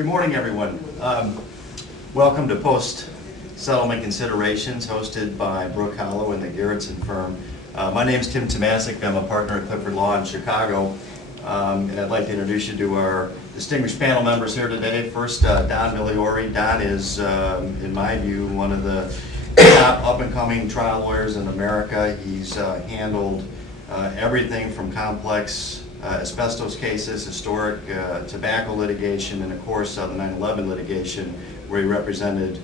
Good morning, everyone. Welcome to Post-Settlement Considerations, hosted by Brook Hollow and the Garrettson firm. My name is Tim Tomasik. I'm a partner at Clifford Law in Chicago. And I'd like to introduce you to our distinguished panel members here today. First, Don Migliori. Don is, in my view, one of the top up-and-coming trial lawyers in America. He's handled everything from complex asbestos cases, historic tobacco litigation, and of course the 9/11 litigation, where he represented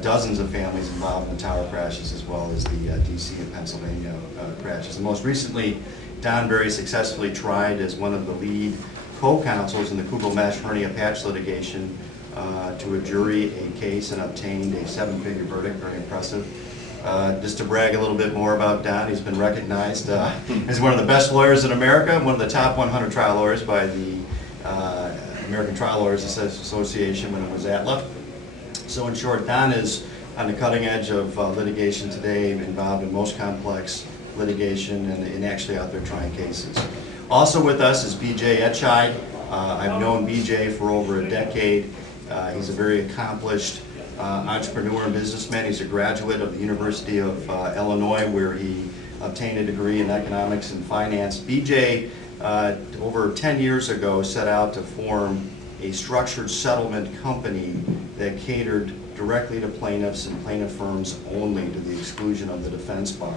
dozens of families involved in the tower crashes, as well as the DC and Pennsylvania crashes. And most recently, Don very successfully tried as one of the lead co-counsels in the Kugel mesh hernia patch litigation to a jury a case and obtained a 7-figure verdict. Very impressive. Just to brag a little bit more about Don, he's been recognized as one of the best lawyers in America, one of the top 100 trial lawyers by the American Trial Lawyers Association when it was ATLA. So in short, Don is on the cutting edge of litigation today, involved in most complex litigation and actually out there trying cases. Also with us is B.J. Etscheid. I've known B.J. for over a decade. He's a very accomplished entrepreneur and businessman. He's a graduate of the University of Illinois, where he obtained a degree in economics and finance. B.J. Over 10 years ago set out to form a structured settlement company that catered directly to plaintiffs and plaintiff firms only, to the exclusion of the defense bar.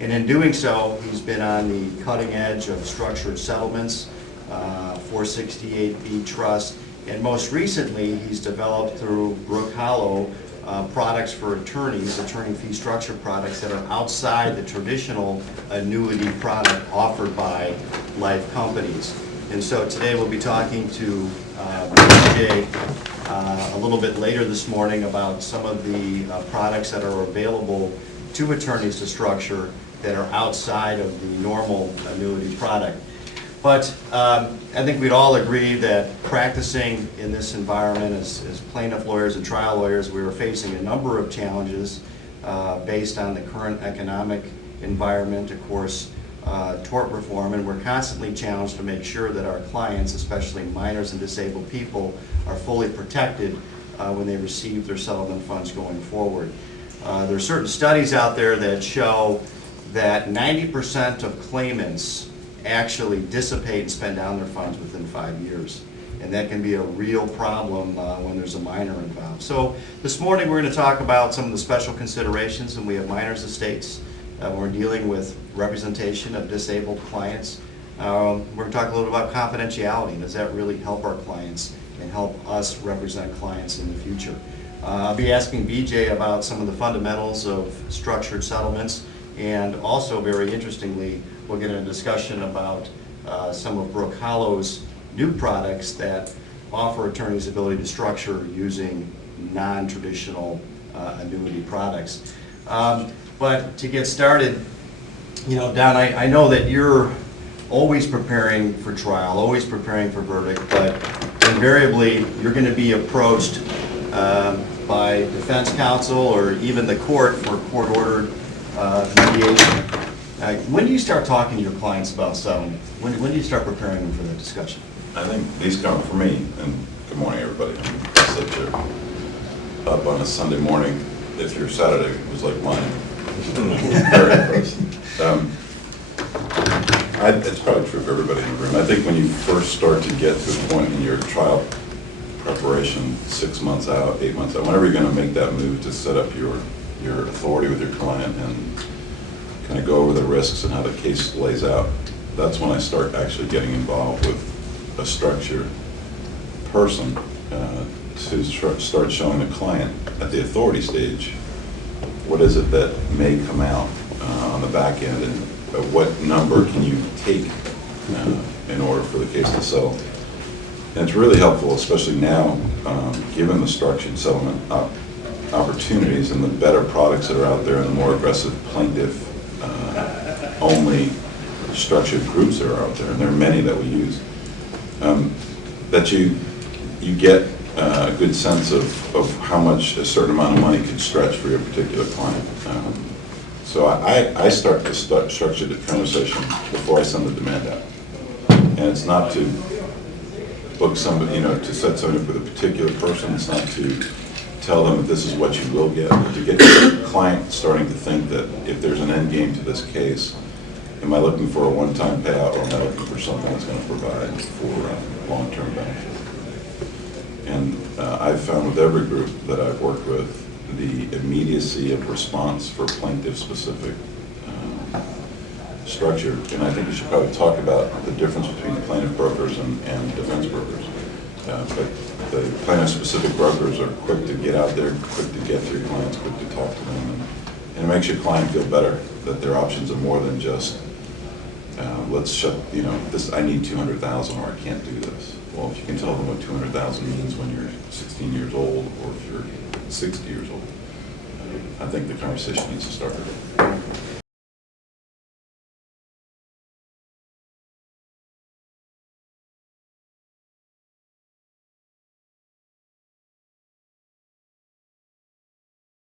And in doing so, he's been on the cutting edge of structured settlements, 468B trust, and most recently he's developed through Brook Hollow products for attorneys, attorney fee structure products that are outside the traditional annuity product offered by life companies. And so today we'll be talking to B.J. A little bit later this morning about some of the products that are available to attorneys to structure that are outside of the normal annuity product. But I think we'd all agree that practicing in this environment as plaintiff lawyers and trial lawyers, we are facing a number of challenges based on the current economic environment, of course, tort reform, and we're constantly challenged to make sure that our clients, especially minors and disabled people, are fully protected when they receive their settlement funds going forward. There are certain studies out there that show that 90% of claimants actually dissipate and spend down their funds within 5 years. And that can be a real problem when there's a minor involved. So this morning we're going to talk about some of the special considerations, and we have minors' estates. We're dealing with representation of disabled clients. We're going to talk a little about confidentiality. Does that really help our clients and help us represent clients in the future? I'll be asking B.J. about some of the fundamentals of structured settlements, and also, very interestingly, we'll get a discussion about some of Brook Hollow's new products that offer attorneys the ability to structure using non-traditional annuity products. But to get started, you know, Don, I know that you're always preparing for trial, always preparing for verdict, but invariably you're going to be approached by defense counsel or even the court for court-ordered mediation. When do you start talking to your clients about settlement? When do you start preparing them for that discussion? I think these come for me, and good morning, everybody. I'm sit here up on a Sunday morning. If your Saturday was like mine, very impressed. It's probably true for everybody in the room. I think when you first start to get to a point in your trial preparation, 6 months out, 8 months out, whenever you're going to make that move to set up your authority with your client and kind of go over the risks and how the case lays out, that's when I start actually getting involved with a structured person to start showing the client at the authority stage what is it that may come out on the back end, and what number can you take in order for the case to settle. And it's really helpful, especially now, given the structured settlement opportunities and the better products that are out there and the more aggressive plaintiff only structured groups that are out there, and there are many that we use, that you get a good sense of how much a certain amount of money can stretch for your particular client. So I start to structure the conversation before I send the demand out. And it's not to book hook somebody, to set somebody up with a particular person. It's not to tell them that this is what you will get, but to get the client starting to think that if there's an end game to this case, am I looking for a one-time payout, or am I looking for something that's going to provide for long-term benefit? And I've found with every group that I've worked with, the immediacy of response for plaintiff-specific structure, and I think we should probably talk about the difference between plaintiff brokers and defense brokers. But the plaintiff-specific brokers are quick to get out there, quick to get to your clients, quick to talk to them, and it makes your client feel better that their options are more than just let's shut, this, I need 200,000 or I can't do this. Well, if you can tell them what 200,000 means when you're 16 years old or if you're 60 years old, I think the conversation needs to start.